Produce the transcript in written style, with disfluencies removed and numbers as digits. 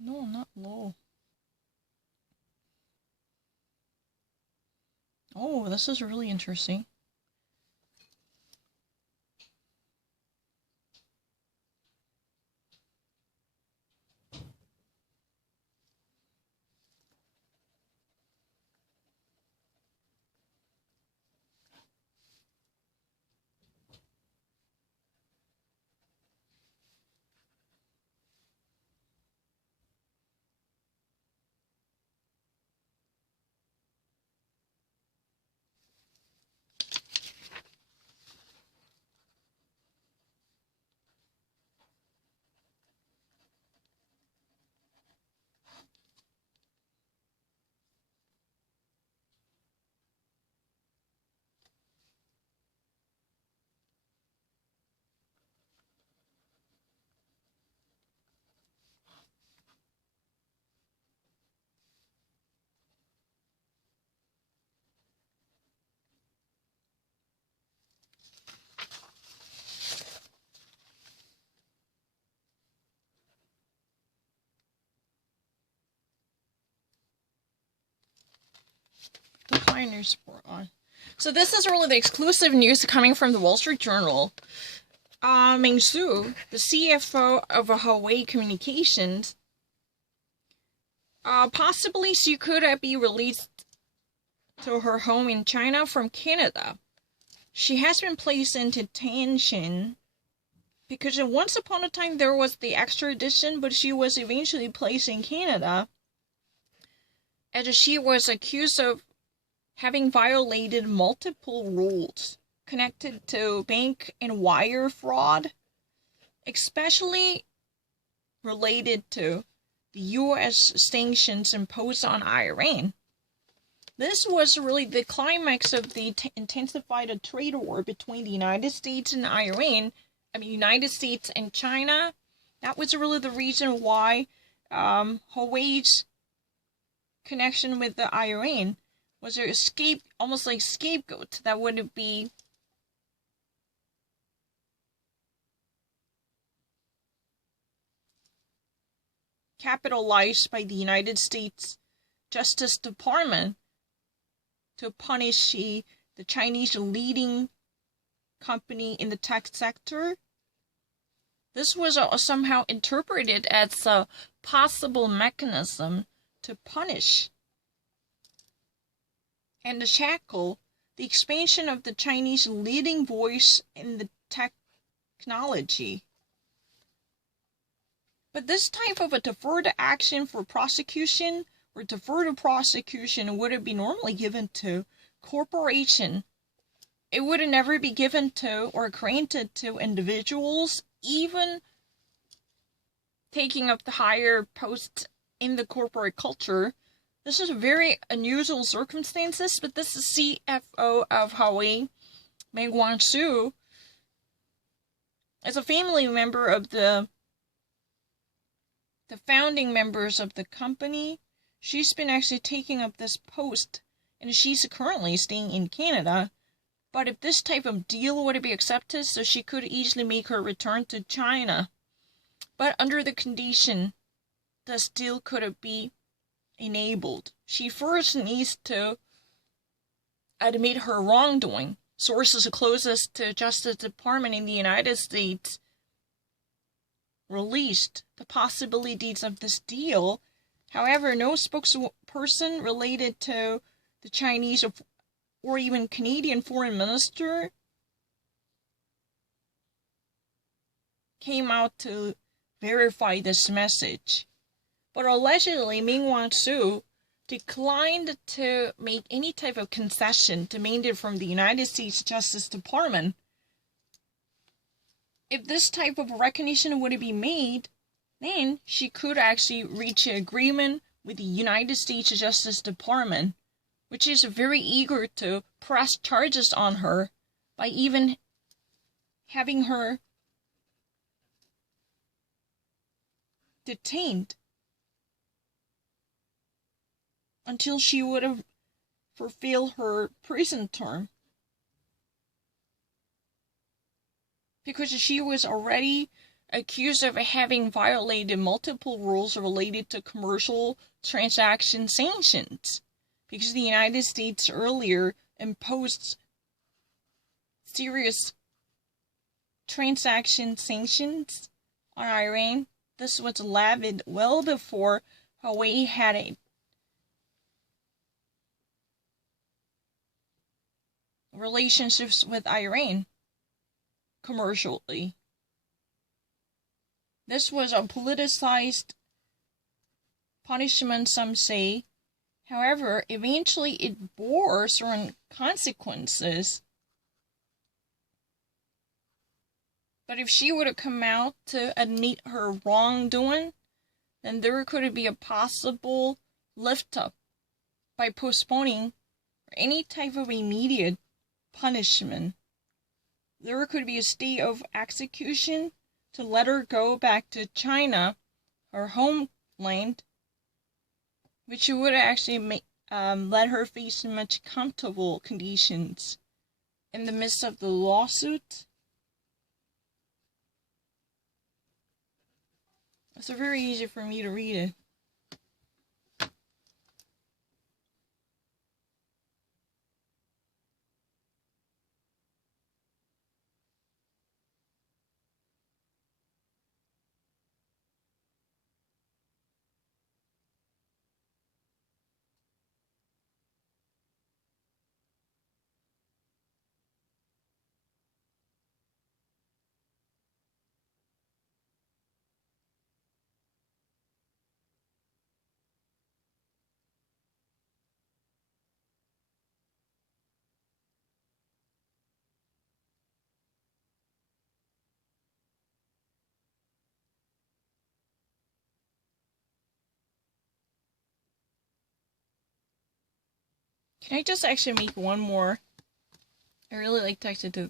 No, not low. Oh, this is really interesting. The Pioneers were on. So this is really the exclusive news coming from the Wall Street Journal. Ming Su, the CFO of Huawei Communications, possibly she could be released to her home in China from Canada. She has been placed into detention because once upon a time there was the extradition, but she was eventually placed in Canada as she was accused of having violated multiple rules connected to bank and wire fraud, especially related to the U.S. sanctions imposed on Iran. This was really the climax of the intensified trade war between the United States and Iran. United States and China. That was really the reason why Huawei's connection with the Iran was a almost like scapegoat that would be capitalized by the United States Justice Department to punish the Chinese leading company in the tech sector. This was somehow interpreted as a possible mechanism to punish and to shackle the expansion of the Chinese leading voice in the technology. But this type of a deferred action for prosecution or deferred prosecution would be normally given to corporation. It would never be given to or granted to individuals, even taking up the higher posts in the corporate culture. This is very unusual circumstances, but this is CFO of Huawei, Meng Wanzhou, as a family member of the founding members of the company. She's been actually taking up this post, and she's currently staying in Canada. But if this type of deal were to be accepted, so she could easily make her return to China. But under the condition, this deal could be enabled. She first needs to admit her wrongdoing. Sources closest to Justice Department in the United States released the possibilities of this deal. However, no spokesperson related to the Chinese or even Canadian foreign minister came out to verify this message. But allegedly, Meng Wanzhou declined to make any type of concession demanded from the United States Justice Department. If this type of recognition would be made, then she could actually reach an agreement with the United States Justice Department, which is very eager to press charges on her by even having her detained until she would have fulfilled her prison term. Because she was already accused of having violated multiple rules related to commercial transaction sanctions, because the United States earlier imposed serious transaction sanctions on Iran. This was levied well before Hawaii had a relationships with Iran commercially. This was a politicized punishment, some say. However, eventually it bore certain consequences. But if she would have come out to admit her wrongdoing, then there could be a possible lift up by postponing any type of immediate punishment. There could be a stay of execution to let her go back to China, her homeland, which would actually let her face much comfortable conditions in the midst of the lawsuit. It's very easy for me to read it. Can I just actually make one more? I really like to actually